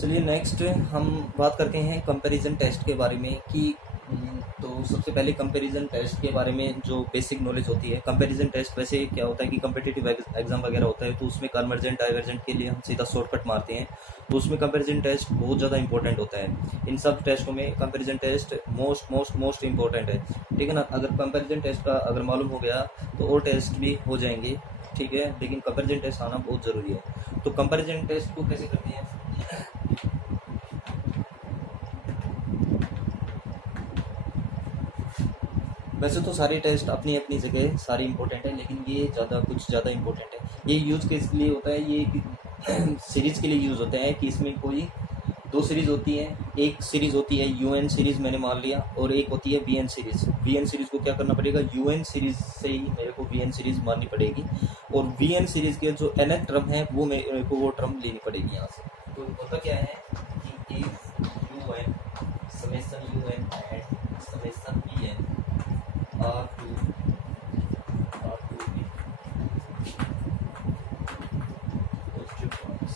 चलिए नेक्स्ट हम बात करते हैं कंपैरिजन टेस्ट के बारे में कि तो सबसे पहले कंपैरिजन टेस्ट के बारे में जो बेसिक नॉलेज होती है। कंपैरिजन टेस्ट वैसे क्या होता है कि कम्पिटिटिव एग्जाम वगैरह होता है तो उसमें कन्वर्जेंट डाइवर्जेंट के लिए हम सीधा शॉर्टकट मारते हैं, तो उसमें कंपैरिजन टेस्ट बहुत ज़्यादा इंपॉर्टेंट होता है। इन सब टेस्टों में comparison test most most most important है, ठीक है ना। अगर कंपैरिजन टेस्ट का अगर मालूम हो गया तो और टेस्ट भी हो जाएंगे, ठीक है, लेकिन कंपैरिजन टेस्ट आना बहुत ज़रूरी है। तो कंपैरिजन टेस्ट को कैसे करते हैं? वैसे तो सारे टेस्ट अपनी अपनी जगह सारे इंपॉर्टेंट है, लेकिन ये कुछ ज़्यादा इंपॉर्टेंट है। ये यूज़ किस लिए होता है? ये सीरीज़ के लिए यूज़ होता है कि इसमें कोई दो सीरीज़ होती है। एक सीरीज़ होती है यूएन सीरीज़, मैंने मान लिया, और एक होती है वीएन सीरीज़। वीएन सीरीज़ को क्या करना पड़ेगा? यूएन सीरीज़ से ही मेरे को वीएन सीरीज़ माननी पड़ेगी, और वीएन सीरीज़ के जो nth टर्म है वो मेरे को वो टर्म लेनी पड़ेगी यहाँ से। तो होता क्या है कि if u n summation u n and summation v n are to be positive terms.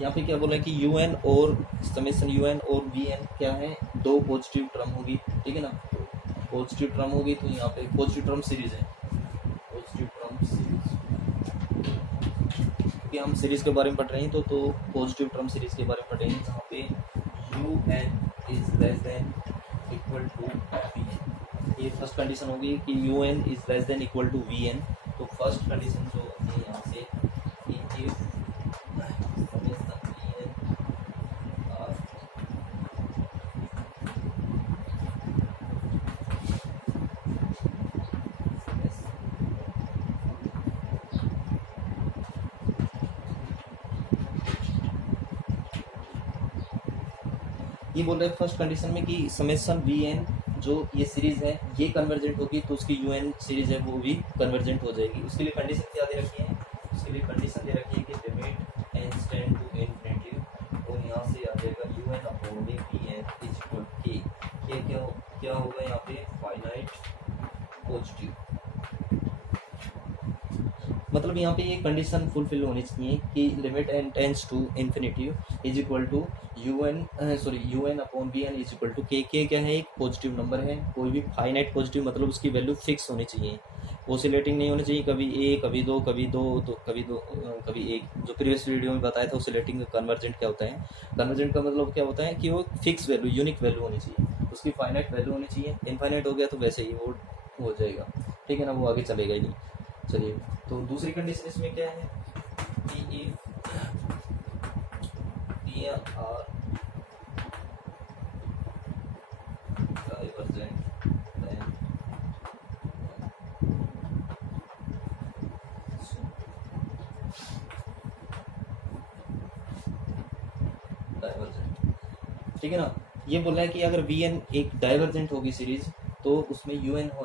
यहाँ पे क्या बोला है कि यूएन और समेशन यूएन और वीएन क्या है? दो पॉजिटिव टर्म होगी, ठीक है ना। पॉजिटिव टर्म होगी तो यहाँ पे पॉजिटिव टर्म सीरीज है, पॉजिटिव टर्म सीरीज, क्योंकि हम सीरीज के बारे में पढ़ रहे हैं तो पॉजिटिव टर्म सीरीज के बारे में पढ़ रहे हैं, जहाँ पे u n is less than equal to v n. ये फर्स्ट कंडीशन होगी कि u n is less than equal to v n. तो फर्स्ट कंडीशन जो होती है यहाँ से कि इफ ये बोल रहे हैं फर्स्ट कंडीशन में कि समेशन वी एन जो ये सीरीज है ये कन्वर्जेंट होगी तो उसकी यू एन सीरीज है वो भी कन्वर्जेंट हो जाएगी। उसके लिए कंडीशन क्या दे रखी है? उसके लिए कंडीशन दे रखी है कि limit n tend to infinity, और यहाँ से आ जाएगा u n upon v n is equal k क्या होगा यहाँ पे? Finite positive. मतलब यहाँ पे ये कंडीशन फुलफिल होनी चाहिए कि limit n tends to infinity is equal to u n upon v n is equal to k क्या है? एक पॉजिटिव नंबर है, कोई भी फाइनाइट पॉजिटिव, मतलब उसकी वैल्यू फिक्स होनी चाहिए, ओसिलेटिंग नहीं होनी चाहिए, कभी एक कभी दो कभी दो तो कभी एक। जो प्रीवियस वीडियो में बताया था ओसिलेटिंग कन्वर्जेंट क्या होता है। कन्वर्जेंट का मतलब क्या होता है कि वो फिक्स वैल्यू यूनिक वैल्यू होनी चाहिए, उसकी फाइनाइट वैल्यू होनी चाहिए। इनफाइनाइट हो गया तो वैसे ही वो हो जाएगा, ठीक है ना, वो आगे चलेगा ही नहीं। चलिए, तो दूसरी कंडीशन इसमें क्या है कि if p are divergent then divergent, ठीक है ना। ये बोल रहा है कि अगर वी एन एक डाइवर्जेंट होगी सीरीज तो उसमें यू एन है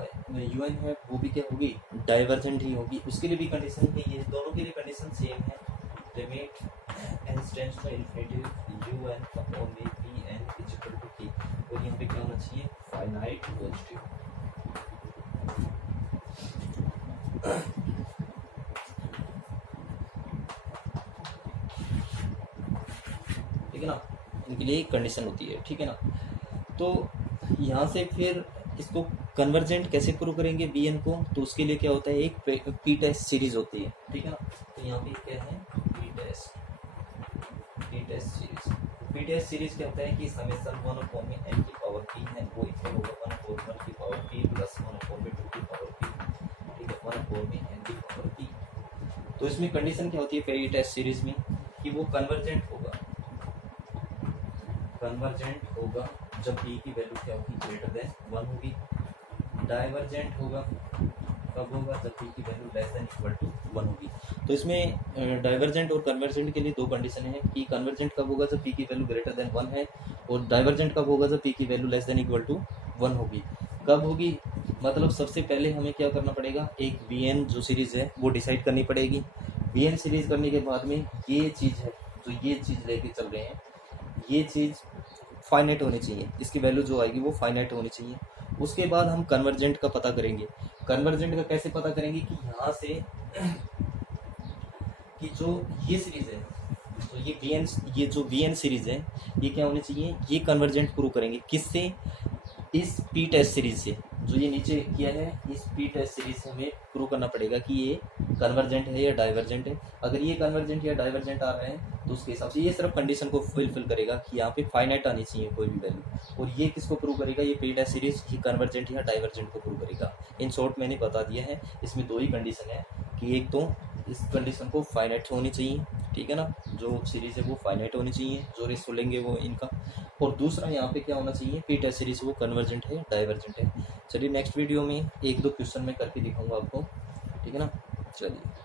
वो भी क्या होगी? डाइवर्जेंट ही होगी। उसके लिए भी कंडीशन है, ये दोनों के लिए कंडीशन सेम है। Limit n tends to infinity u n upon v n is equal to k, और यहाँ पे क्या होना चाहिए? Finite positive. ठीक है ना, इनके लिए कंडीशन होती है, ठीक है ना। तो यहाँ से फिर इसको कन्वर्जेंट कैसे प्रूव करेंगे बी एन को? तो उसके लिए क्या होता है? एक पी टेस्ट सीरीज होती है, ठीक है ना। तो यहाँ पे क्या है? P test series. P test series क्या होता है कि समेशन वन अपॉन में एन की पावर पी है वो इक्वल होगा वन अपॉन वन की power p plus one upon में टू की पावर पी, ठीक है, वन अपॉन में एन की पावर पी। तो इसमें कंडीशन क्या होती है पी टेस्ट सीरीज में कि वो कन्वर्जेंट होगा जब पी की वैल्यू क्या होगी? ग्रेटर देन वन होगी। डाइवर्जेंट होगा कब होगा? जब पी की value less than equal to one होगी। तो इसमें डाइवर्जेंट और कन्वर्जेंट के लिए दो कंडीशन है कि कन्वर्जेंट कब होगा? जब पी की वैल्यू ग्रेटर देन वन है, और डाइवर्जेंट कब होगा? जब पी की value less than equal to one होगी। कब होगी? मतलब सबसे पहले हमें क्या करना पड़ेगा? एक वी एन जो सीरीज है वो डिसाइड करनी पड़ेगी। वी एन सीरीज करने के बाद में ये चीज़ है जो ये चीज़ लेके चल रहे हैं, ये चीज़ फाइनाइट होनी चाहिए, इसकी वैल्यू जो आएगी वो फाइनाइट होनी चाहिए। उसके बाद हम कन्वर्जेंट का पता करेंगे। कन्वर्जेंट का कैसे पता करेंगे कि यहाँ से कि जो ये सीरीज है, तो ये जो वी एन सीरीज है, ये क्या होनी चाहिए, ये कन्वर्जेंट प्रूव करेंगे किससे, इस पी टेस्ट सीरीज से। जो ये नीचे किया है, इस पी टेस्ट सीरीज से हमें प्रूव करना पड़ेगा कि ये कन्वर्जेंट है या डाइवर्जेंट है। अगर ये कन्वर्जेंट या डाइवर्जेंट आ रहे हैं तो उसके हिसाब से ये सिर्फ कंडीशन को फुलफिल करेगा कि यहाँ पे फाइनाइट आनी चाहिए कोई भी वैल्यू। और ये किसको प्रूव करेगा, ये पी टेस्ट सीरीज ही कन्वर्जेंट या डाइवर्जेंट को प्रूव करेगा। इन शॉर्ट मैंने बता दिया है, इसमें दो ही कंडीशन है कि एक तो इस कंडीशन को फाइनाइट होनी चाहिए, ठीक है ना, जो सीरीज है वो फाइनाइट होनी चाहिए, जो रेशो लेंगे वो इनका। और दूसरा यहाँ पे क्या होना चाहिए, पी टेस्ट सीरीज वो कन्वर्जेंट है डाइवर्जेंट है। चलिए नेक्स्ट वीडियो में एक दो क्वेश्चन मैं करके दिखाऊंगा आपको, ठीक है ना। चलिए।